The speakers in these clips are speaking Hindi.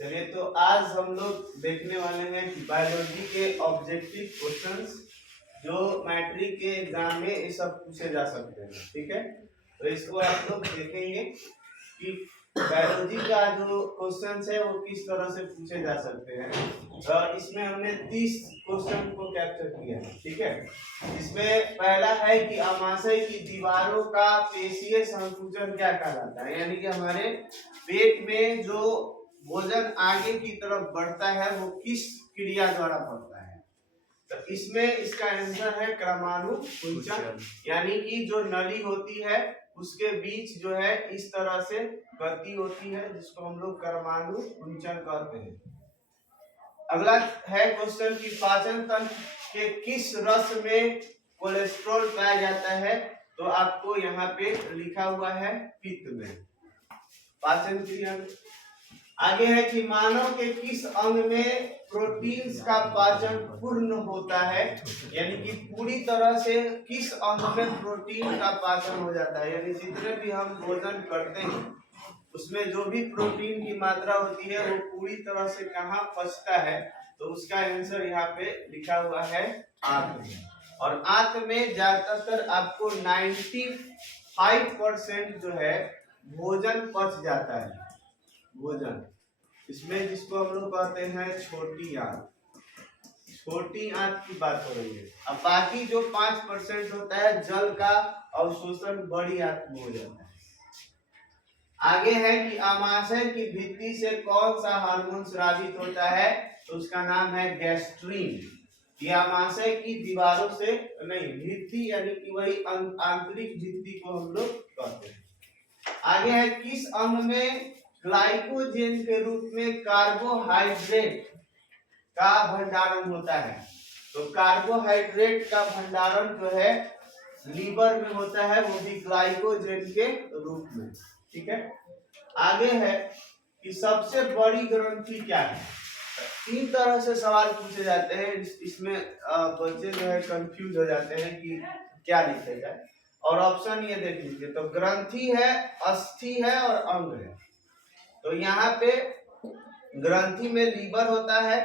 चलिए, तो आज हम लोग देखने वाले हैं कि बायोलॉजी के ऑब्जेक्टिव क्वेश्चंस जो मैट्रिक के एग्जाम में ये सब पूछे जा सकते हैं। ठीक है, तो इसको आप लोग देखेंगे कि बायोलॉजी का जो क्वेश्चंस है वो किस तरह से पूछे जा सकते हैं। इसमें हमने 30 क्वेश्चन को कैप्चर किया है। ठीक है, इसमें पहला है कि आमाशय की दीवारों का पेशीय संकुचन क्या कहलाता है, यानी कि हमारे पेट में जो भोजन आगे की तरफ बढ़ता है वो किस क्रिया द्वारा बढ़ता है। तो इसमें इसका आंसर है क्रमानुकुंचन, यानी कि जो नली होती है उसके बीच जो है इस तरह से गति होती है जिसको हम लोग क्रमानुकुंचन कहते हैं। अगला है क्वेश्चन की पाचन तंत्र के किस रस में कोलेस्ट्रॉल पाया जाता है। तो आपको यहाँ पे लिखा हुआ है पित्त में, पाचन क्रिया में। आगे है कि मानव के किस अंग में प्रोटीन्स का पाचन पूर्ण होता है, यानी कि पूरी तरह से किस अंग में प्रोटीन का पाचन हो जाता है, यानी जितने भी हम भोजन करते हैं उसमें जो भी प्रोटीन की मात्रा होती है वो पूरी तरह से कहाँ पचता है। तो उसका आंसर यहाँ पे लिखा हुआ है आंत में। और आंत में ज्यादातर आपको 95% जो है भोजन पच जाता है। भोजन इसमें जिसको हम लोग कहते हैं छोटी आंत, छोटी आंत की बात हो रही है। अब बाकी जो 5% होता है जल का अवशोषण बड़ी आंत में हो जाता है। आगे है कि आमाशय की भित्ति से कौन सा हार्मोन स्रावित होता है। तो उसका नाम है गैस्ट्रीन। ये आमाशय की दीवारों से नहीं, भित्ति यानी कि वही आंतरिक भित्ति को हम लोग कहते हैं। आगे है किस अंग में ग्लाइकोजन के रूप में कार्बोहाइड्रेट का भंडारण होता है। तो कार्बोहाइड्रेट का भंडारण जो है लीवर में होता है, वो भी ग्लाइकोजन के रूप में। ठीक है, आगे है कि सबसे बड़ी ग्रंथि क्या है। 3 तरह से सवाल पूछे जाते हैं, इसमें बच्चे जो है कंफ्यूज हो जाते हैं कि क्या लिखा जाए। और ऑप्शन ये देख लीजिए, तो ग्रंथि है, अस्थि है और अंग है। तो यहाँ पे ग्रंथि में लीवर होता है,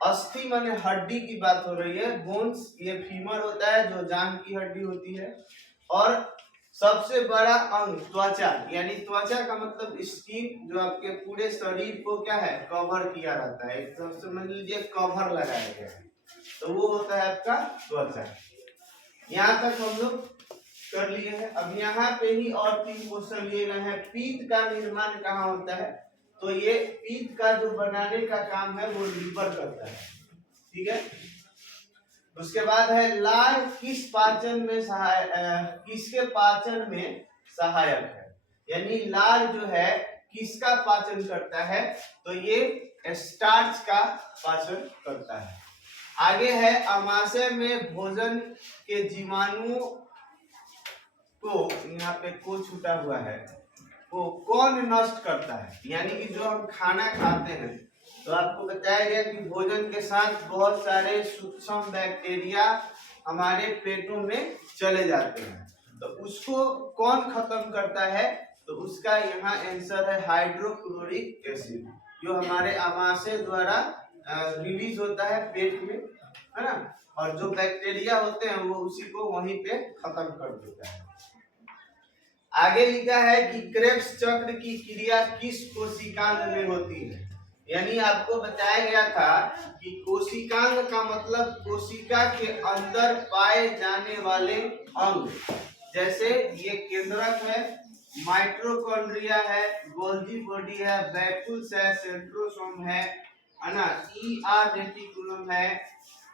अस्थि माने हड्डी की बात हो रही है, बोन्स ये फीमर होता है जो जांघ की हड्डी होती है। और सबसे बड़ा अंग त्वचा, यानी त्वचा का मतलब स्किन, जो आपके पूरे शरीर को क्या है कवर किया रहता है, एक तरह से समझ लीजिए कवर लगाया गया है, तो वो होता है आपका त्वचा। यहाँ तक हम लोग कर लिए हैं। अब यहाँ पे ही और 3 क्वेश्चन लिए गए हैं। पीत का निर्माण कहाँ होता है। तो ये पीत का जो बनाने का काम है वो लीवर करता है। ठीक है, उसके बाद है लार किस पाचन में किसके पाचन में सहायक है, यानी लार जो है किसका पाचन करता है। तो ये स्टार्च का पाचन करता है। आगे है आमाशय में भोजन के जीवाणुओं को, यहाँ पे को छूटा हुआ है, वो कौन नष्ट करता है, यानी कि जो हम खाना खाते हैं तो आपको बताया गया कि भोजन के साथ बहुत सारे सूक्ष्म बैक्टीरिया हमारे पेटों में चले जाते हैं, तो उसको कौन खत्म करता है। तो उसका यहाँ आंसर है हाइड्रोक्लोरिक एसिड, जो हमारे आमाशय द्वारा रिलीज होता है पेट में, है ना। और जो बैक्टीरिया होते हैं वो उसी को वहीं पे खत्म कर देता है। आगे लिखा है कि क्रेब्स चक्र की क्रिया किस कोशिकांग में होती है, यानी आपको बताया गया था कि कोशिकांग का मतलब कोशिका के अंदर पाए जाने वाले अंग, जैसे ये केंद्रक है, माइटोकॉन्ड्रिया है, गोल्गी बॉडी है, वैक्यूल्स है, सेंट्रोसोम है ना, रेटिकुलम है,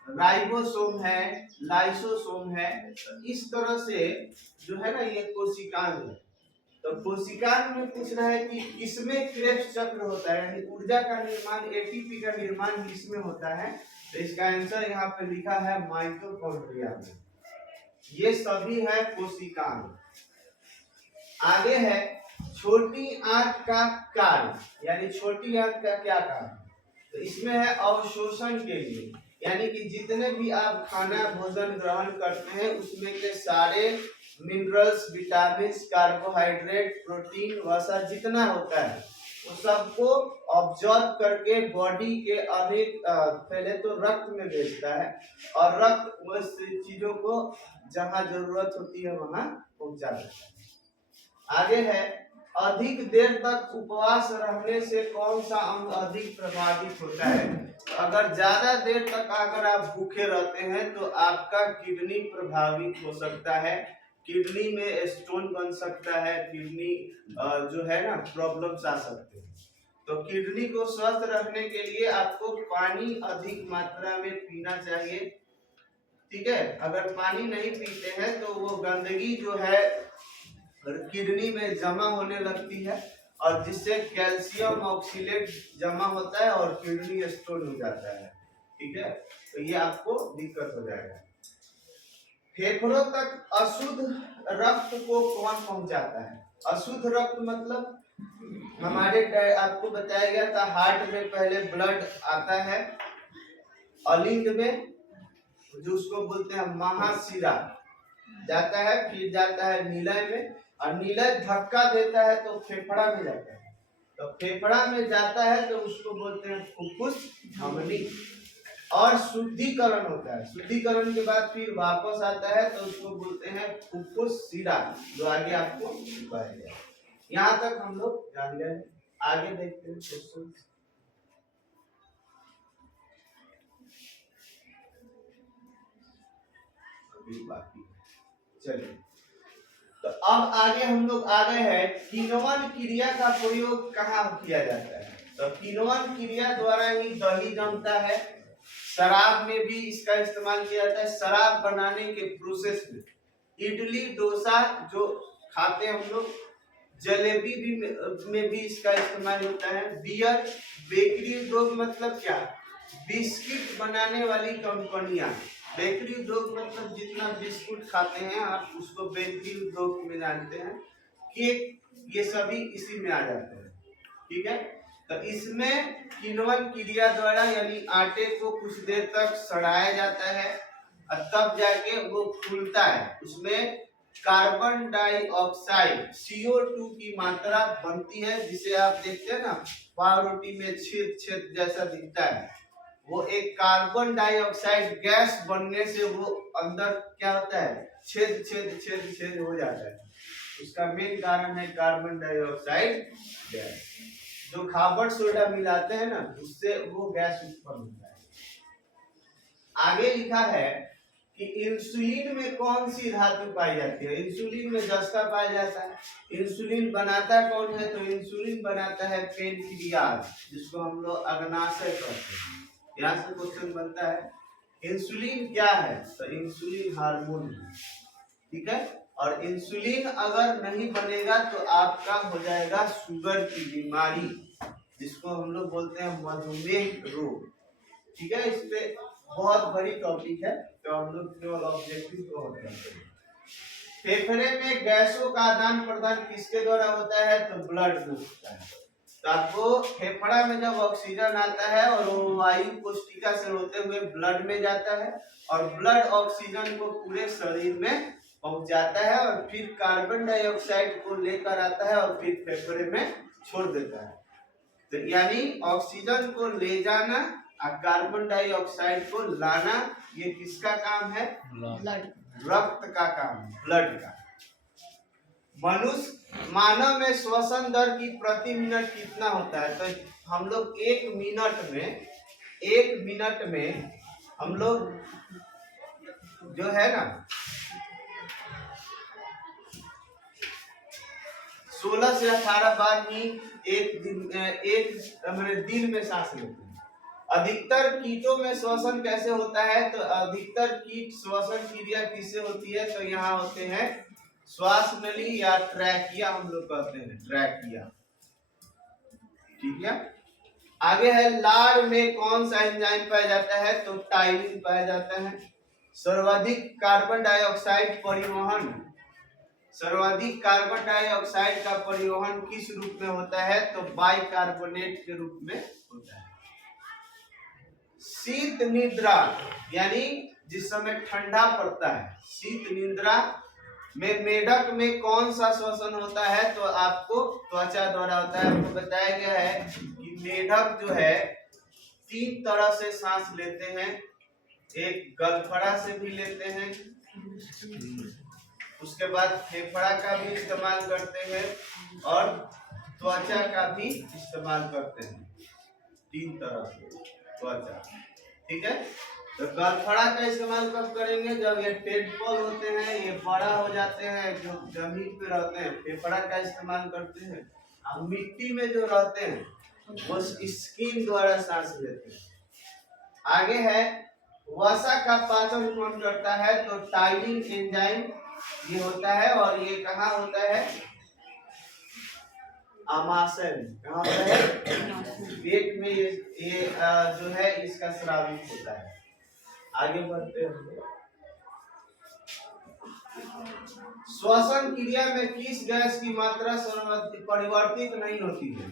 राइबोसोम है, लाइसोसोम है। इस तरह से जो है ना ये कोशिकांग है। तो कोशिकांग में पूछ रहा है कि किसमें क्रेब्स चक्र होता है, यानी ऊर्जा का निर्माण, एटीपी का निर्माण किसमें होता है। तो इसका आंसर यहाँ पे लिखा है माइटोकॉन्ड्रिया में। ये सभी है कोशिकांग। आगे है छोटी आंत का कार्य, यानी छोटी आंत का क्या कार्य। तो इसमें है अवशोषण के लिए, यानी कि जितने भी आप खाना भोजन ग्रहण करते हैं उसमें के सारे मिनरल्स, विटामिन, कार्बोहाइड्रेट, प्रोटीन, वसा जितना होता है वो सबको ऑब्जर्व करके बॉडी के अनेक पहले तो रक्त में भेजता है और रक्त उस चीजों को जहां जरूरत होती है वहां पहुंचा देता है। आगे है, अधिक देर तक उपवास रहने से कौन सा अंग अधिक प्रभावित होता है? अगर ज्यादा देर तक अगर आप भूखे रहते हैं तो आपका किडनी प्रभावित हो सकता है, किडनी में स्टोन बन सकता है, किडनी जो है ना प्रॉब्लम्स आ सकते हैं। तो किडनी को स्वस्थ रखने के लिए आपको पानी अधिक मात्रा में पीना चाहिए। ठीक है, अगर पानी नहीं पीते हैं तो वो गंदगी जो है किडनी में जमा होने लगती है और जिससे कैल्शियम ऑक्सीलेट जमा होता है और किडनी स्टोन हो जाता है। ठीक है, तो ये आपको दिक्कत हो जाएगा। फेफड़ों तक अशुद्ध रक्त को कौन पहुंचाता है? अशुद्ध रक्त मतलब हमारे आपको बताया गया था, हार्ट में पहले ब्लड आता है, अलिंग में जो उसको बोलते हैं महाशिरा जाता है, फिर जाता है नीलय में, और नीलय धक्का देता है तो फेफड़ा में जाता है, तो फेफड़ा में जाता है तो उसको बोलते हैं फुफ्फुस धमनी, और शुद्धिकरण होता है। शुद्धिकरण के बाद फिर वापस आता है तो उसको बोलते हैं फुफ्फुस शिरा, जो आगे आपको बताया गया। यहाँ तक हम लोग जान गए, आगे देखते हैं क्वेश्चन। अभी बाकी चलिए, तो अब आगे हम लोग आ गए हैं किण्वन क्रिया का प्रयोग कहाँ किया जाता है? तो किण्वन क्रिया द्वारा ही दही जमता है, शराब में भी इसका इस्तेमाल किया जाता है। शराब बनाने के प्रोसेस में इडली डोसा जो खाते हैं हम लोग, जलेबी भी में भी इसका इस्तेमाल होता है। बियर, बेकरी उद्योग मतलब क्या? बिस्किट बनाने वाली कंपनियां, बेकरी उद्योग मतलब जितना बिस्कुट खाते हैं आप उसको बेकरी उद्योग में जानते हैं। केक, ये सभी इसी में आ जाते हैं। ठीक है, तो इसमें किण्वन क्रिया द्वारा यानी आटे को कुछ देर तक सड़ाया जाता है और तब जाके वो फूलता है। उसमें कार्बन डाइऑक्साइड CO2 की मात्रा बनती है, जिसे आप देखते हैं ना पावरोटी में छेद छेद जैसा दिखता है, वो एक कार्बन डाइऑक्साइड गैस बनने से वो अंदर क्या होता है, छेद छेद छेद छेद हो जाता है। उसका मेन कारण है कार्बन डाइऑक्साइड गैस, जो खाबर सोडा मिलाते हैं ना उससे वो गैस उत्पन्न होता है। आगे लिखा है कि इंसुलिन में कौन सी धातु पाई जाती है? इंसुलिन में जस्ता पाया जाता है। इंसुलिन बनाता कौन है? तो इंसुलिन बनाता है पेनक्रियाज, जिसको हम लोग अग्नाशय कहते हैं। यहाँ से क्वेश्चन बनता है इंसुलिन क्या है? तो इंसुलिन हार्मोन है। ठीक है, और इंसुलिन अगर नहीं बनेगा तो आपका हो जाएगा शुगर की बीमारी, जिसको हम लोग बोलते हैं मधुमेह रोग। ठीक है, इस पे बहुत बड़ी टॉपिक है, तो हम लोग केवल ऑब्जेक्टिव को होते हैं। फेफड़े में गैसों का आदान प्रदान किसके द्वारा होता है? तो ब्लड में होता है। तो आपको फेफड़ा में जब ऑक्सीजन आता है और वो वायु कोशिका से होते हुए ब्लड में जाता है और ब्लड ऑक्सीजन को पूरे शरीर में पहुंचाता है और फिर कार्बन डाइऑक्साइड को लेकर आता है और फिर फेफड़े में छोड़ देता है। तो यानी ऑक्सीजन को ले जाना और कार्बन डाइऑक्साइड को लाना, ये किसका काम है? ब्लड, रक्त का काम, ब्लड का। मनुष्य मानव में श्वसन दर की प्रति मिनट कितना होता है? तो हम लोग एक मिनट में हम लोग जो है ना 16 से 18 बार ही एक दिन में सांस लेते हैं। अधिकतर कीटों में श्वसन कैसे होता है? तो अधिकतर कीट श्वसन क्रिया किससे होती है? तो यहाँ होते हैं श्वास नली या ट्रैकिया, हम लोग कहते हैं ट्रैकिया। ठीक है, आगे है लार में कौन सा एंजाइम पाया जाता है? तो टाइलिन पाया जाता है। सर्वाधिक कार्बन डाइऑक्साइड का परिवहन किस रूप में होता है? तो बाइकार्बोनेट के रूप में होता है। शीत निद्रा यानी जिस समय ठंडा पड़ता है, शीत निद्रा मेढक में कौन सा श्वसन होता है? तो आपको त्वचा द्वारा होता है। आपको बताया गया है कि मेढक जो है 3 तरह से सांस लेते हैं। एक गलफड़ा से भी लेते हैं, उसके बाद फेफड़ा का भी इस्तेमाल करते हैं और त्वचा का भी इस्तेमाल करते हैं। 3 तरह से त्वचा, ठीक है। तो गलफड़ा का इस्तेमाल कब करेंगे? जब ये टेडपोल होते हैं, ये बड़ा हो जाते हैं, जो जमीन पे रहते हैं। फेफड़ा का इस्तेमाल करते हैं। अब मिट्टी में जो रहते हैं वो स्किन द्वारा सांस लेते हैं। आगे है वसा का पाचन कौन करता है? तो टाइलिन एंजाइम ये होता है और ये कहाँ होता है? आमाशय में। कहाँ होता है? पेट में। ये जो है इसका स्रावित होता है। आगे बढ़ते हैं। श्वसन क्रिया में किस गैस की मात्रा परिवर्तित नहीं होती है?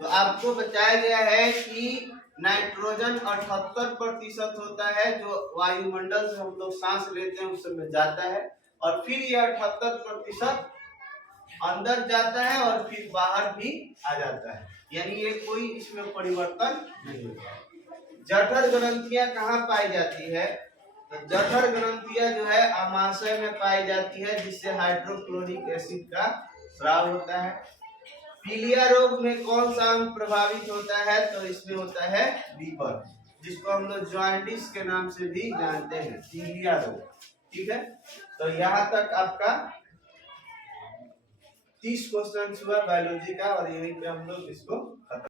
तो आपको बताया गया है कि नाइट्रोजन 78% होता है, जो वायुमंडल से हम लोग सांस लेते हैं उस समय जाता है, और फिर यह 78% अंदर जाता है और फिर बाहर भी आ जाता है। यानी ये कोई इसमें परिवर्तन नहीं होता। जठर ग्रंथियां कहाँ पाई जाती है? तो जठर ग्रंथियां जो है आमाशय में पाई जाती है, जिससे हाइड्रोक्लोरिक एसिड का स्राव होता है। पीलिया रोग में कौन सा अंग प्रभावित होता है? तो इसमें होता है लीवर, जिसको हम लोग जॉन्डिस के नाम से भी जानते हैं, पीलिया रोग, ठीक है। तो यहाँ तक आपका 30 क्वेश्चन हुआ बायोलॉजी का, और यहीं पे हम लोग इसको खत्म